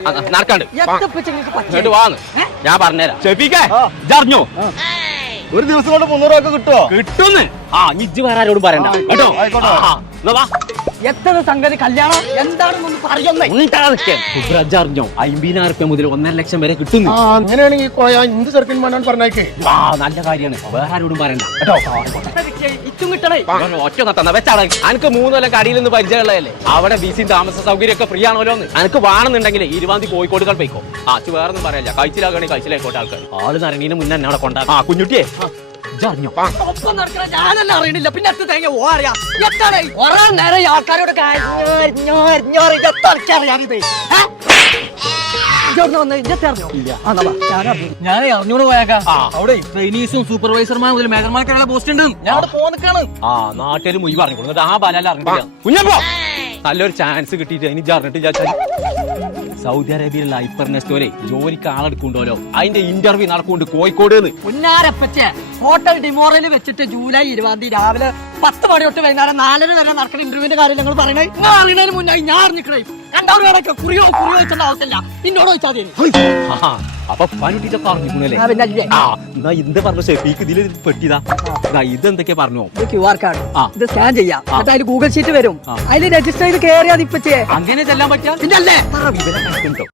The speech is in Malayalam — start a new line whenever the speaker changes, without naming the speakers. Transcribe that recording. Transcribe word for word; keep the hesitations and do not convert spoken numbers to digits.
നടക്കാണ്ട് ഇങ്ങോട്ട് വാന്ന് ഞാൻ പറഞ്ഞുതരാം. ഷെഫീഖേ ഇജ്ജറിഞ്ഞോ
ഒരു ദിവസം കൊണ്ട് മുന്നൂറ് രൂപ കിട്ടുമോ?
കിട്ടുന്ന്. ആ ഇജ്ജ് വേറെ ആരോടും പറയണ്ട കേട്ടോ.
എത്ര സംഗതി കല്യാണം എന്താണെന്നൊന്ന് പറയുന്നേ.
അറിഞ്ഞോ അമ്പതിനായിരം റുപ്യ മുതൽ ഒന്നര ലക്ഷം വരെ കിട്ടുന്നു.
അങ്ങനെയാണെങ്കിൽ എന്ത് ചെറുക്കൻ വേണം പറഞ്ഞേക്കേ.
ആ നല്ല കാര്യമാണ്, വേറെ ആരോടും പറയണ്ട കേട്ടോ.
ഇറ്റും കിട്ടണേ
ഒറ്റ തന്ന വെച്ചാണ്. എനിക്ക് മൂന്നുകൊല്ലം കടിയിൽ നിന്ന് പരിചയമുള്ളതല്ലേ. അവിടെ ബിസിയും താമസ സൗകര്യം ഒക്കെ ഫ്രീ ആണല്ലോ. എനിക്ക് വേണമെന്നുണ്ടെങ്കിൽ ഇരുപത്തി കോഴിക്കോട് പോയിക്കോ. ആ അച്ഛൻ വേറെ ഒന്നും പറയല്ല. കഴിച്ചിലാകണേ കഴിച്ചിലായിക്കോട്ടെ ആൾക്കാർ. ആള് നിറങ്ങിന് മുന്നേ എന്നെ അവിടെ കൊണ്ടാ. ആ കുഞ്ഞുട്ടിയെ
ഒപ്പം നടക്കണ ഞാനല്ല അറിയണില്ല. പിന്നെ എത്ര തേങ്ങ ഓ അറിയാം. എത്താണ് ഒരേ നേരം ആൾക്കാരോട്
ഞാൻ അറിഞ്ഞോട് പോയേക്കാ. അവിടെ ട്രെയിനീസും സൂപ്പർവൈസർമാർ മുതൽ മേഖലമാർക്കുള്ള പോസ്റ്റ് ഉണ്ട്. ഞാൻ അവിടെ പോന്നിക്കാണ്.
ആ നാട്ടിൽ മുയി പറഞ്ഞു കൊടുക്കുന്നത് ആ ബാല അറിഞ്ഞില്ല. കുഞ്ഞപ്പോ നല്ലൊരു ചാൻസ് കിട്ടിയിട്ട് എനിക്ക് അറിഞ്ഞിട്ട് സൗദി അറേബ്യയിലുള്ള ഹൈപ്പർ നെസ്റ്റോരെ ജോലിക്ക് ആളെടുക്കുണ്ടല്ലോ. അതിന്റെ ഇന്റർവ്യൂ നടക്കുന്നുണ്ട് കോഴിക്കോട്.
പുന്നാരപ്പച്ചേ ഹോട്ടൽ ഡിമോറയിൽ വെച്ചിട്ട് ജൂലൈ ഇരുപതാം തീയതി രാവിലെ പത്ത് മണി തൊട്ട് വൈകുന്നേരം നാലര വരെ നടക്കുന്ന ഇന്റർവ്യൂവിന്റെ കാര്യം ഞങ്ങൾ പറയണേ. നിങ്ങൾ അറിയണതിന് മുന്നായി ഞാൻ അറിഞ്ഞിക്കണേ. രണ്ടാമത് വേണമൊക്കെ കുറിയോ കുറിയോ വെച്ചേണ്ട ആവശ്യമില്ല. നിന്നോട് ചോദിച്ചാൽ
അപ്പൊ പണിട്ടൊക്കെ അറിഞ്ഞിരിക്കണല്ലേ. എന്നാ എന്ത് പറഞ്ഞു ഷെഫീക്ക് ഇതിൽ പെട്ടിതാ. ഇതെന്തൊക്കെയാ പറഞ്ഞു?
ക്യു ആർ കാർഡ് ഇത് സ്കാൻ ചെയ്യാം. എന്നിട്ട് അതിൽ ഗൂഗിൾ ഷീറ്റ് വരും. അതിൽ രജിസ്റ്റർ ചെയ്ത് കയറിയാൽ ഇപ്പച്ചേ
അങ്ങനെ ചെല്ലാൻ പറ്റാ.
പിന്നെ അല്ലേ